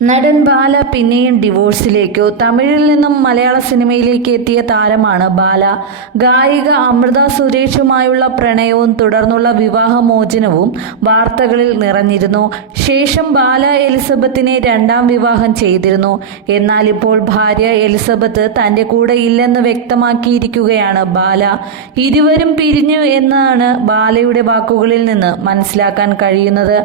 നടൻ ബാല പിന്നെയും ഡിവോഴ്സിലേക്കോ? തമിഴിൽ നിന്നും മലയാള സിനിമയിലേക്ക് എത്തിയ താരമാണ് ബാല. ഗായിക അമൃത സുരേഷുമായുള്ള പ്രണയവും തുടർന്നുള്ള വിവാഹമോചനവും വാർത്തകളിൽ നിറഞ്ഞിരുന്നു. ശേഷം ബാല എലിസബത്തിനെ രണ്ടാം വിവാഹം ചെയ്തിരുന്നു. എന്നാൽ ഇപ്പോൾ ഭാര്യ എലിസബത്ത് തന്റെ കൂടെ ഇല്ലെന്ന് വ്യക്തമാക്കിയിരിക്കുകയാണ് ബാല. ഇരുവരും പിരിഞ്ഞു എന്നാണ് ബാലയുടെ വാക്കുകളിൽ നിന്ന് മനസ്സിലാക്കാൻ കഴിയുന്നത്.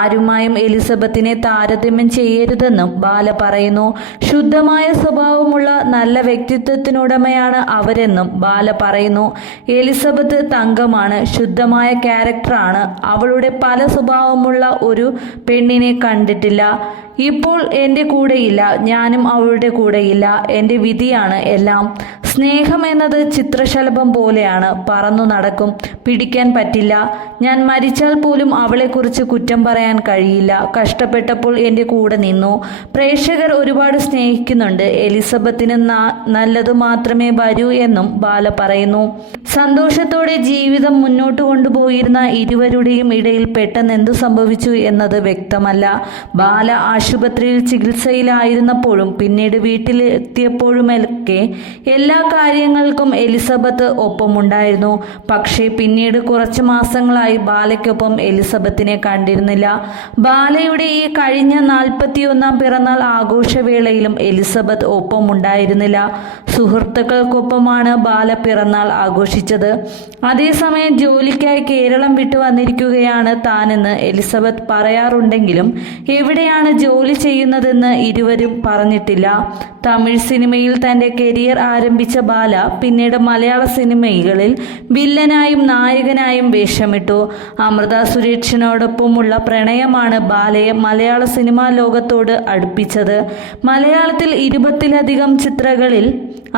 ആരുമായും എലിസബത്തിനെ താരതമ്യം ചെയ്യരുത് െന്നും ബാല പറയുന്നു. ശുദ്ധമായ സ്വഭാവമുള്ള നല്ല വ്യക്തിത്വത്തിനുടമയാണ് അവരെന്നും ബാല പറയുന്നു. എലിസബത്ത് തങ്കമാണ്, ശുദ്ധമായ ക്യാരക്ടറാണ്. അവളുടെ പല സ്വഭാവമുള്ള ഒരു പെണ്ണിനെ കണ്ടിട്ടില്ല. ഇപ്പോൾ എൻ്റെ കൂടെയില്ല, ഞാനും അവളുടെ കൂടെയില്ല. എൻ്റെ വിധിയാണ് എല്ലാം. സ്നേഹം എന്നത് ചിത്രശലഭം പോലെയാണ്, പറന്നു നടക്കും, പിടിക്കാൻ പറ്റില്ല. ഞാൻ മരിച്ചാൽ പോലും അവളെക്കുറിച്ച് കുറ്റം പറയാൻ കഴിയില്ല. കഷ്ടപ്പെട്ടപ്പോൾ എൻ്റെ കൂടെ നിന്നു. പ്രേക്ഷകർ ഒരുപാട് സ്നേഹിക്കുന്നുണ്ട്. എലിസബത്തിന് നല്ലതു മാത്രമേ വരൂ എന്നും ബാല പറയുന്നു. സന്തോഷത്തോടെ ജീവിതം മുന്നോട്ട് കൊണ്ടുപോയിരുന്ന ഇരുവരുടെയും ഇടയിൽ പെട്ടെന്ന് എന്തു സംഭവിച്ചു എന്നത് വ്യക്തമല്ല. ബാല ആശുപത്രിയിൽ ചികിത്സയിലായിരുന്നപ്പോഴും പിന്നീട് വീട്ടിലെത്തിയപ്പോഴുമൊക്കെ എല്ലാ കാര്യങ്ങൾക്കും എലിസബത്ത് ഒപ്പമുണ്ടായിരുന്നു. പക്ഷേ പിന്നീട് കുറച്ച് മാസങ്ങളായി ബാലയ്ക്കൊപ്പം എലിസബത്തിനെ കണ്ടിരുന്നില്ല. ബാലയുടെ ഈ കഴിഞ്ഞ 41ാം പിറന്നാൾ ആഘോഷവേളയിലും എലിസബത്ത് ഒപ്പമുണ്ടായിരുന്നില്ല. സുഹൃത്തുക്കൾക്കൊപ്പമാണ് ബാല പിറന്നാൾ ആഘോഷിച്ചത്. അതേസമയം ജോലിക്കായി കേരളം വിട്ടു വന്നിരിക്കുകയാണ് താനെന്ന് എലിസബത്ത് പറയാറുണ്ടെങ്കിലും എവിടെയാണ് ജോലി ചെയ്യുന്നതെന്ന് ഇരുവരും പറഞ്ഞിട്ടില്ല. തമിഴ് സിനിമയിൽ തന്റെ കരിയർ ആരംഭിച്ച ബാല പിന്നീട് മലയാള സിനിമകളിൽ വില്ലനായും നായകനായും വേഷമിട്ടു. അമൃത സുരേഷിനോടൊപ്പമുള്ള പ്രണയമാണ് ബാലയെ മലയാള സിനിമാ ലോകത്തോട് അടുപ്പിച്ചത്. മലയാളത്തിൽ 20ലധികം ചിത്രങ്ങളിൽ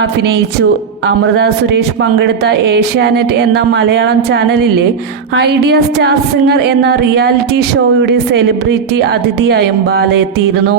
അഭിനയിച്ചു. അമൃത സുരേഷ് പങ്കെടുത്ത ഏഷ്യാനെറ്റ് എന്ന മലയാളം ചാനലിലെ ഐഡിയ സ്റ്റാർ സിംഗർ എന്ന റിയാലിറ്റി ഷോയുടെ സെലിബ്രിറ്റി അതിഥിയായും ബാല എത്തിയിരുന്നു.